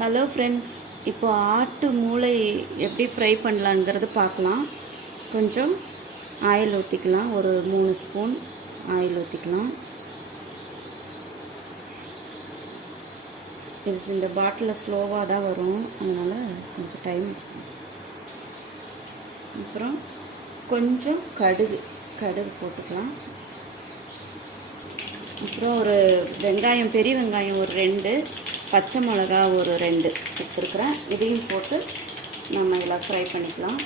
Hello friends, இப்போ ஆட்டு மூளை எப்படி ஃப்ரை பண்ணலாங்கிறது பார்க்கலாம். கொஞ்சம் ஆயில் ஊற்றிக்கலாம். ஒரு 3 ஸ்பூன் ஆயில் ஊற்றிக்கலாம். இது இந்த பாட்டிலில் ஸ்லோவாக தான் வரும், அதனால் கொஞ்சம் டைம். அப்புறம் கொஞ்சம் கடுகு போட்டுக்கலாம். அப்புறம் ஒரு வெங்காயம், பெரிய வெங்காயம் ஒரு 2, பச்சை மிளகா ஒரு 2 எடுத்துருக்குறேன். இதையும் போட்டு நம்ம இதில் ஃப்ரை பண்ணிக்கலாம்.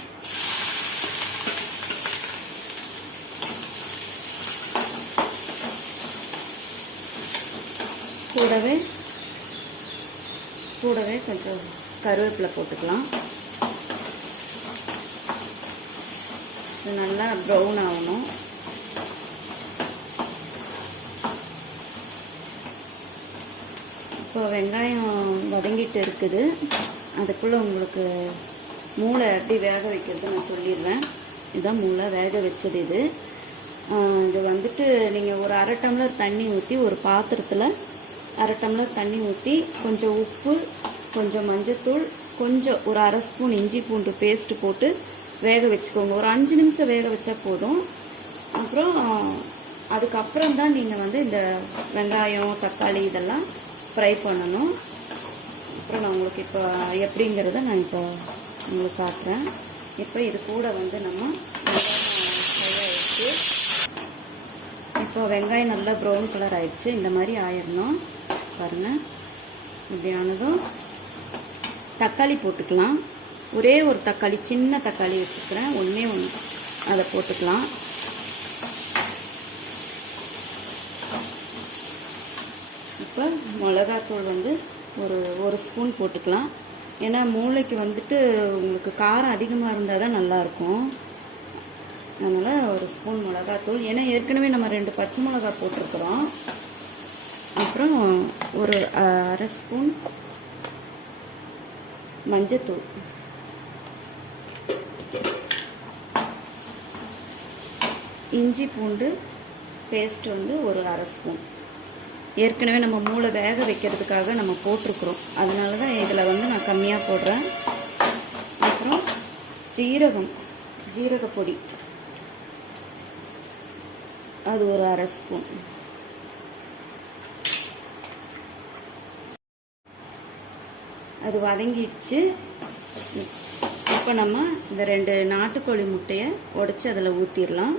கூடவே கொஞ்சம் கருவேப்பிலை போட்டுக்கலாம். இது நல்லா ப்ரௌன் ஆகணும். இப்போ வெங்காயம் வதங்கிட்டு இருக்குது. அதுக்குள்ளே உங்களுக்கு மூளை எப்படி வேக வைக்கிறது நான் சொல்லிடுவேன். இதுதான் மூளை வேக வச்சது. இது வந்துட்டு நீங்கள் ஒரு 1/2 டம்ளர் தண்ணி ஊற்றி, ஒரு பாத்திரத்தில் 1/2 டம்ளர் தண்ணி ஊற்றி, கொஞ்சம் உப்பு, கொஞ்சம் மஞ்சத்தூள், கொஞ்சம் ஒரு 1/2 ஸ்பூன் இஞ்சி பூண்டு பேஸ்ட்டு போட்டு வேக வச்சுக்கோங்க. ஒரு 5 நிமிஷம் வேக வச்சா போதும். அப்புறம் அதுக்கப்புறம் தான் நீங்கள் வந்து இந்த வெங்காயம், தக்காளி இதெல்லாம் ஃப்ரை பண்ணணும். அப்புறம் நான் உங்களுக்கு இப்போ எப்படிங்கிறத நான் இப்போ உங்களுக்கு காட்டுறேன். இப்போ இது கூட வந்து நம்ம வெங்காயம் ஃப்ரை ஆகிடுச்சு. இப்போ வெங்காயம் நல்லா ப்ரௌன் கலர் ஆகிடுச்சு. இந்த மாதிரி ஆயிடணும் பாருங்கள். இப்படி ஆனதும் தக்காளி போட்டுக்கலாம். ஒரே ஒரு தக்காளி, சின்ன தக்காளி வச்சுக்கிறேன், ஒன்றே ஒன்று, அதை போட்டுக்கலாம். இப்போ மிளகாத்தூள் வந்து ஒரு ஸ்பூன் போட்டுக்கலாம். ஏன்னா மூளைக்கு வந்துட்டு உங்களுக்கு காரம் அதிகமாக இருந்தால் தான் நல்லாயிருக்கும். அதனால் ஒரு ஸ்பூன் மிளகாத்தூள். ஏன்னா ஏற்கனவே நம்ம 2 பச்சை மிளகா போட்டிருக்கிறோம். அப்புறம் ஒரு 1/2 ஸ்பூன் மஞ்சத்தூள். இஞ்சி பூண்டு பேஸ்ட் வந்து ஒரு 1/2 ஸ்பூன். ஏற்கனவே நம்ம மூளை வேக வைக்கிறதுக்காக நம்ம போட்டிருக்கிறோம், அதனால தான் இதில் வந்து நான் கம்மியாக போடுறேன். அப்புறம் ஜீரகப்பொடி அது ஒரு 1/2 ஸ்பூன். அது வதங்கிடுச்சு. இப்போ நம்ம இந்த 2 நாட்டுக்கோழி முட்டையை உடைச்சி அதில் ஊற்றிடலாம்.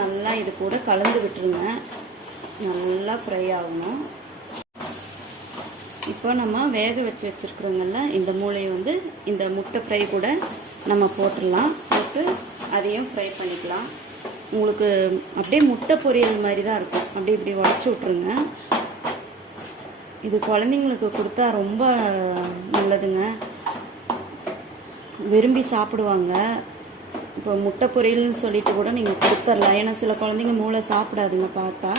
நல்லா இது கூட கலந்து விட்டுருங்க. நல்லா ஃப்ரை ஆகணும். இப்போ நம்ம வேக வச்சுருக்குறோங்கல்ல, இந்த மூளையை வந்து இந்த முட்டை ஃப்ரை கூட நம்ம போட்டுடலாம். போட்டு அதையும் ஃப்ரை பண்ணிக்கலாம். உங்களுக்கு அப்படியே முட்டை பொரியல் மாதிரி தான் இருக்கும். அப்படியே இப்படி உடச்சி விட்ருங்க. இது குழந்தைங்களுக்கு கொடுத்தா ரொம்ப நல்லதுங்க, விரும்பி சாப்பிடுவாங்க. இப்போ முட்டை பொரியல்னு சொல்லிட்டு கூட நீங்கள் கொடுத்துடலாம். ஏன்னா சில குழந்தைங்க மூளை சாப்பிடாதுங்க பார்த்தா.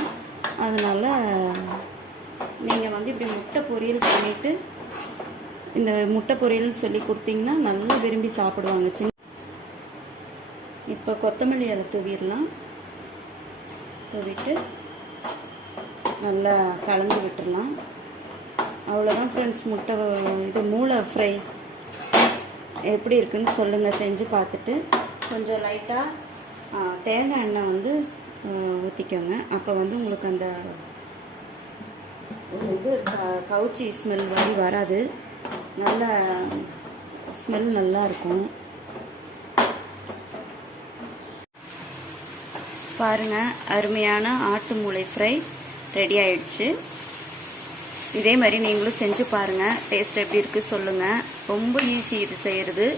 அதனால் நீங்கள் வந்து இப்படி முட்டை பொரியல் பண்ணிவிட்டு இந்த முட்டை பொரியல்னு சொல்லி கொடுத்தீங்கன்னா நல்லா விரும்பி சாப்பிடுவாங்க. இப்போ கொத்தமல்லி இலை தூவிடலாம். தூவிட்டு நல்லா கலந்து விட்டுடலாம். அவ்வளோதான் ஃப்ரெண்ட்ஸ். இது மூளை ஃப்ரை எப்படி இருக்குன்னு சொல்லுங்கள், செஞ்சு பார்த்துட்டு. கொஞ்சம் லைட்டாக தேங்காய் எண்ணெய் வந்து ஊற்றிக்கோங்க. அப்போ வந்து உங்களுக்கு அந்த இது கவுச்சி ஸ்மெல் மாதிரி வராது. நல்ல ஸ்மெல் நல்லா இருக்கும். பாருங்கள், அருமையான ஆட்டு மூளை ஃப்ரை ரெடி ஆயிடுச்சு. இதே மாதிரி நீங்களும் செஞ்சு பாருங்கள். டேஸ்ட் எப்படி இருக்குது சொல்லுங்கள். ரொம்ப ஈஸி இது செய்கிறது.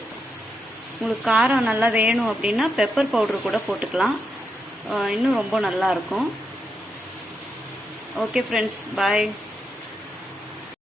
உங்களுக்கு காரம் நல்லா வேணும் அப்படின்னா பெப்பர் பவுடர் கூட போட்டுக்கலாம், இன்னும் ரொம்ப நல்லாயிருக்கும். ஓகே ஃப்ரெண்ட்ஸ், பாய்.